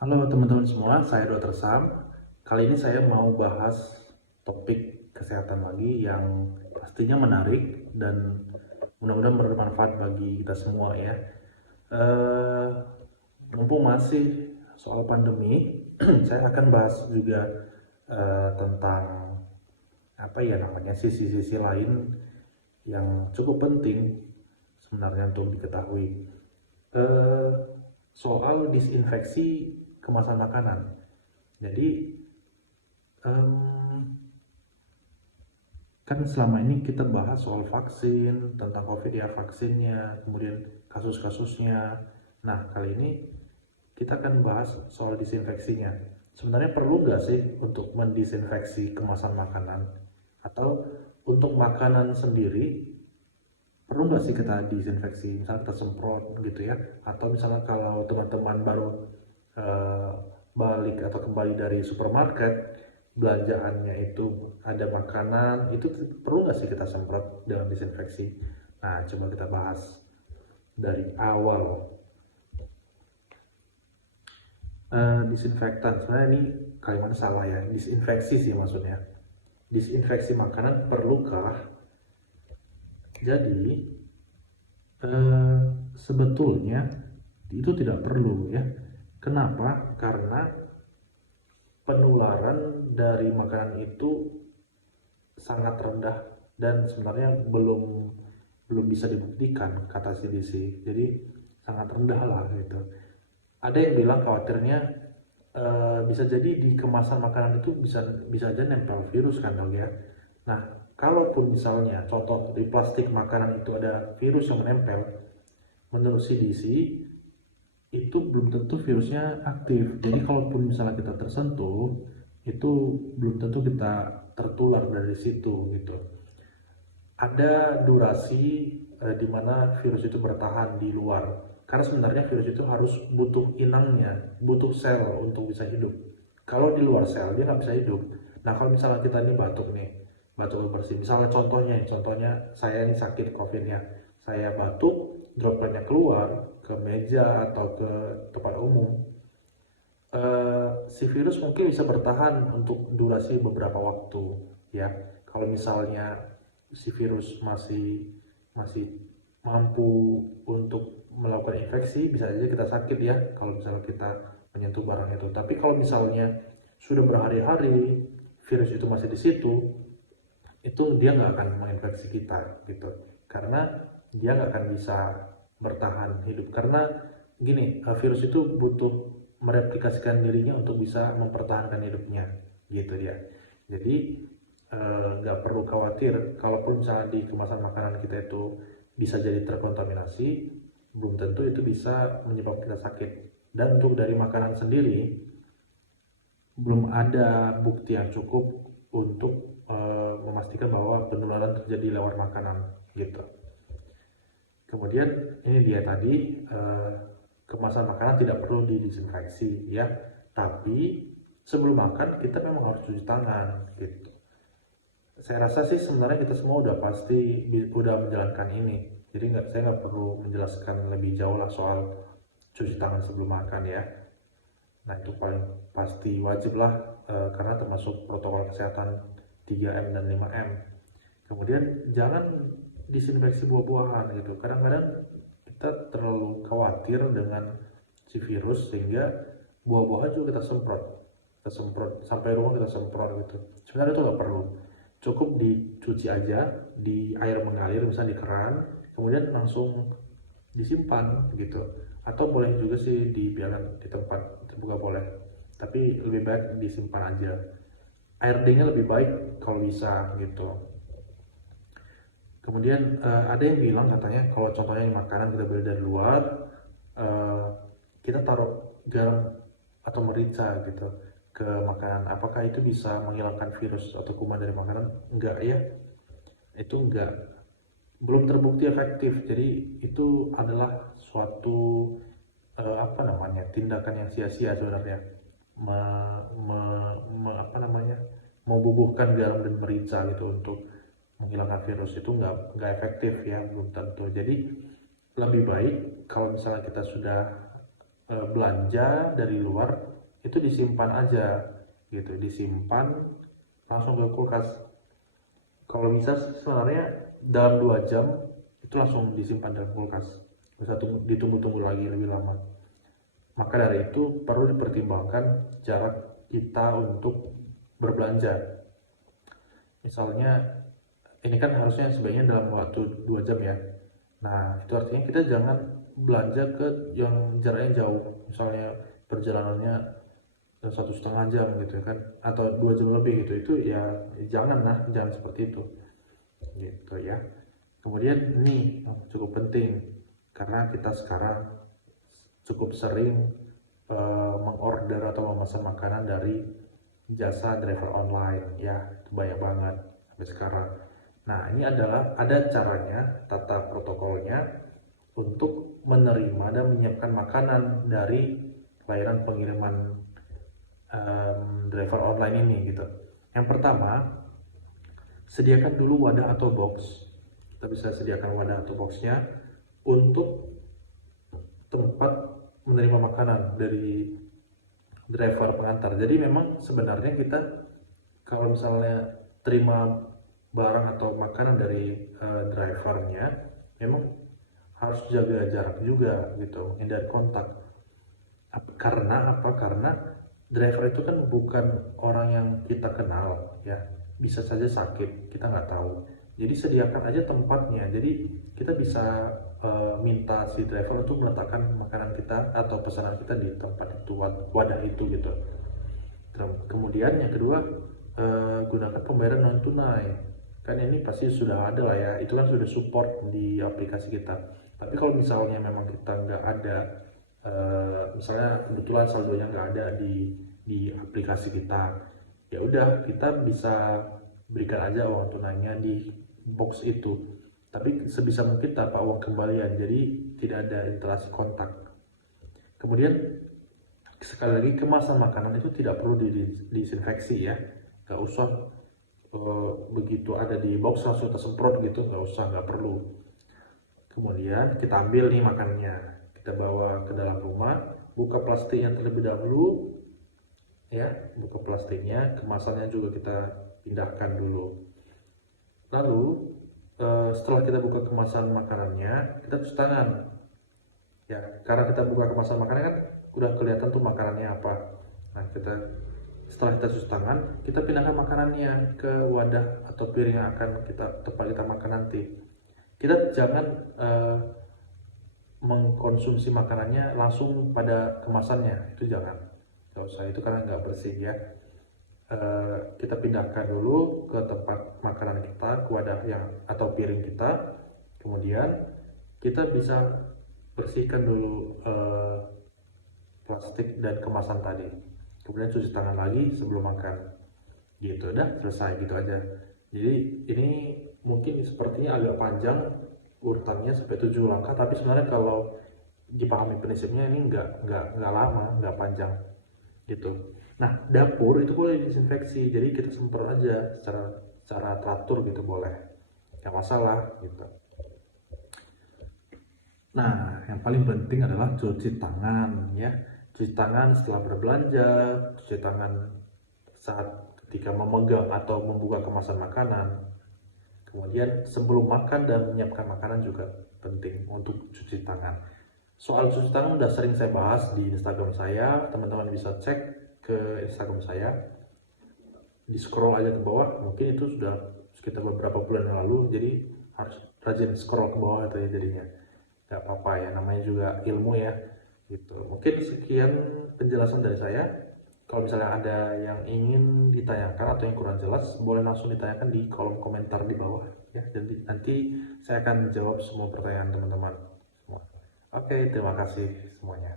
Halo teman-teman semua, saya Dr. Sam. Kali ini saya mau bahas topik kesehatan lagi yang pastinya menarik dan mudah-mudahan bermanfaat bagi kita semua ya. Eh, Mumpung masih soal pandemi, saya akan bahas juga tentang apa ya namanya sisi-sisi lain yang cukup penting sebenarnya untuk diketahui. Eh, Soal disinfeksi kemasan makanan. Jadi em, kan selama ini kita bahas soal vaksin, tentang COVID ya vaksinnya, kemudian kasus-kasusnya. Nah kali ini kita akan bahas soal disinfeksinya. Sebenarnya perlu nggak sih untuk mendisinfeksi kemasan makanan? Atau untuk makanan sendiri perlu nggak sih kita disinfeksi? Misalnya kita semprot gitu ya? Atau misalnya kalau teman-teman baru eh, balik atau kembali dari supermarket, belanjaannya itu ada makanan, itu perlu nggak sih kita semprot dengan disinfeksi? Nah, coba kita bahas dari awal. Disinfektan, sebenarnya ini kalimatnya salah ya, disinfeksi sih maksudnya. Disinfeksi makanan perlukah? Jadi, eh, sebetulnya itu tidak perlu ya. Kenapa? Karena penularan dari makanan itu sangat rendah dan sebenarnya belum bisa dibuktikan kata CDC. Jadi sangat rendah lah gitu. Ada yang bilang khawatirnya bisa jadi di kemasan makanan itu bisa bisa aja nempel virus kan dong ya. Nah, kalaupun misalnya contoh di plastik makanan itu ada virus yang menempel, menurut CDC itu belum tentu virusnya aktif. Jadi kalaupun misalnya kita tersentuh, itu belum tentu kita tertular dari situ gitu. Ada durasi di mana virus itu bertahan di luar. Karena sebenarnya virus itu harus butuh inangnya, butuh sel untuk bisa hidup. Kalau di luar sel dia nggak bisa hidup. Nah kalau misalnya kita ini batuk nih, batuk bersih. Misalnya contohnya saya ini sakit COVID ya, saya batuk, dropletnya keluar ke meja atau ke tempat umum, si virus mungkin bisa bertahan untuk durasi beberapa waktu ya. Kalau misalnya si virus masih masih mampu untuk melakukan infeksi, bisa saja kita sakit ya kalau misalnya kita menyentuh barang itu. Tapi kalau misalnya sudah berhari-hari virus itu masih di situ, itu dia nggak akan menginfeksi kita gitu, karena dia nggak akan bisa bertahan hidup. Karena gini, virus itu butuh mereplikasikan dirinya untuk bisa mempertahankan hidupnya gitu dia. Jadi nggak perlu khawatir kalaupun misalnya di kemasan makanan kita itu bisa jadi terkontaminasi, belum tentu itu bisa menyebabkan kita sakit. Dan untuk dari makanan sendiri belum ada bukti yang cukup untuk memastikan bahwa penularan terjadi lewat makanan gitu. Kemudian ini dia tadi, kemasan makanan tidak perlu didisinfeksi ya, tapi sebelum makan kita memang harus cuci tangan gitu. Saya rasa sih sebenarnya kita semua udah pasti udah menjalankan ini, jadi saya nggak perlu menjelaskan lebih jauh lah soal cuci tangan sebelum makan ya. Nah itu paling pasti wajib lah, karena termasuk protokol kesehatan 3M dan 5M. Kemudian jangan disinfeksi buah-buahan gitu. Kadang-kadang kita terlalu khawatir dengan si virus sehingga buah-buahan juga kita semprot sampai rumah, kita semprot gitu. Sebenarnya itu nggak perlu, cukup dicuci aja di air mengalir misalnya di keran, kemudian langsung disimpan gitu. Atau boleh juga sih dibiarkan di tempat terbuka boleh, tapi lebih baik disimpan aja. Air dingin lebih baik kalau bisa gitu. Kemudian ada yang bilang katanya kalau contohnya makanan kita beli dari luar, eh, kita taruh garam atau merica gitu ke makanan, apakah itu bisa menghilangkan virus atau kuman dari makanan? Enggak ya, itu enggak, belum terbukti efektif. Jadi itu adalah suatu apa namanya, tindakan yang sia-sia sebenarnya. me, Apa namanya, membubuhkan garam dan merica gitu untuk menghilangkan virus itu nggak efektif ya, belum tentu. Jadi lebih baik kalau misalnya kita sudah belanja dari luar, itu disimpan aja gitu, disimpan langsung ke kulkas. Kalau bisa sebenarnya dalam 2 jam itu langsung disimpan dalam kulkas, bisa ditunggu-tunggu lagi lebih lama. Maka dari itu perlu dipertimbangkan jarak kita untuk berbelanja. Misalnya ini kan harusnya sebaiknya dalam waktu 2 jam ya. Nah itu artinya kita jangan belanja ke yang jaraknya jauh, misalnya perjalanannya 1,5 jam gitu kan, atau 2 jam lebih gitu. Itu ya jangan seperti itu gitu ya. Kemudian ini cukup penting karena kita sekarang cukup sering mengorder atau memesan makanan dari jasa driver online ya, itu banyak banget sampai sekarang. Nah ini adalah ada caranya, tata protokolnya untuk menerima dan menyiapkan makanan dari layanan pengiriman driver online ini gitu. Yang pertama, sediakan dulu wadah atau box. Kita bisa sediakan wadah atau boxnya untuk tempat menerima makanan dari driver pengantar. Jadi memang sebenarnya kita kalau misalnya terima barang atau makanan dari drivernya, memang harus jaga jarak juga gitu, hindari kontak. Karena apa? Karena driver itu kan bukan orang yang kita kenal ya, bisa saja sakit, kita nggak tahu. Jadi sediakan aja tempatnya, jadi kita bisa minta si driver untuk meletakkan makanan kita atau pesanan kita di tempat itu, wadah itu gitu. Kemudian yang kedua, gunakan pembayaran non tunai. Kan ini pasti sudah ada lah ya, itu kan sudah support di aplikasi kita. Tapi kalau misalnya memang kita nggak ada, misalnya kebetulan saldonya nggak ada di aplikasi kita, ya udah kita bisa berikan aja uang tunainya di box itu, tapi sebisa mungkin tanpa uang kembalian, jadi tidak ada interaksi kontak. Kemudian sekali lagi, kemasan makanan itu tidak perlu disinfeksi ya, nggak usah begitu ada di box langsung tersemprot gitu, nggak perlu. Kemudian kita ambil nih makanannya, kita bawa ke dalam rumah, buka plastiknya terlebih dahulu ya, buka plastiknya, kemasannya juga kita pindahkan dulu. Lalu setelah kita buka kemasan makanannya, kita cuci tangan ya, karena kita buka kemasan makanannya kan udah kelihatan tuh makanannya apa. Nah setelah kita cuci tangan, kita pindahkan makanannya ke wadah atau piring yang akan tempat kita makan nanti. Kita jangan mengkonsumsi makanannya langsung pada kemasannya, itu jangan, nggak usah, itu karena nggak bersih ya. Kita pindahkan dulu ke tempat makanan kita, ke wadah yang atau piring kita. Kemudian kita bisa bersihkan dulu plastik dan kemasan tadi, kemudian cuci tangan lagi sebelum makan gitu. Udah selesai gitu aja. Jadi ini mungkin sepertinya agak panjang urutannya sampai 7 langkah, tapi sebenarnya kalau dipahami prinsipnya ini nggak lama, nggak panjang gitu. Nah dapur itu boleh disinfeksi, jadi kita semprot aja secara teratur gitu, boleh, nggak masalah gitu. Nah yang paling penting adalah cuci tangan ya, cuci tangan setelah berbelanja, cuci tangan saat ketika memegang atau membuka kemasan makanan, kemudian sebelum makan dan menyiapkan makanan juga penting untuk cuci tangan. Soal cuci tangan udah sering saya bahas di Instagram saya, teman-teman bisa cek ke Instagram saya, di scroll aja ke bawah, mungkin itu sudah sekitar beberapa bulan yang lalu, jadi harus rajin scroll ke bawah itu ya, jadinya nggak apa-apa ya, namanya juga ilmu ya gitu. Mungkin sekian penjelasan dari saya. Kalau misalnya ada yang ingin ditanyakan atau yang kurang jelas, boleh langsung ditanyakan di kolom komentar di bawah ya, jadi nanti saya akan jawab semua pertanyaan teman-teman semua. Oke, terima kasih semuanya.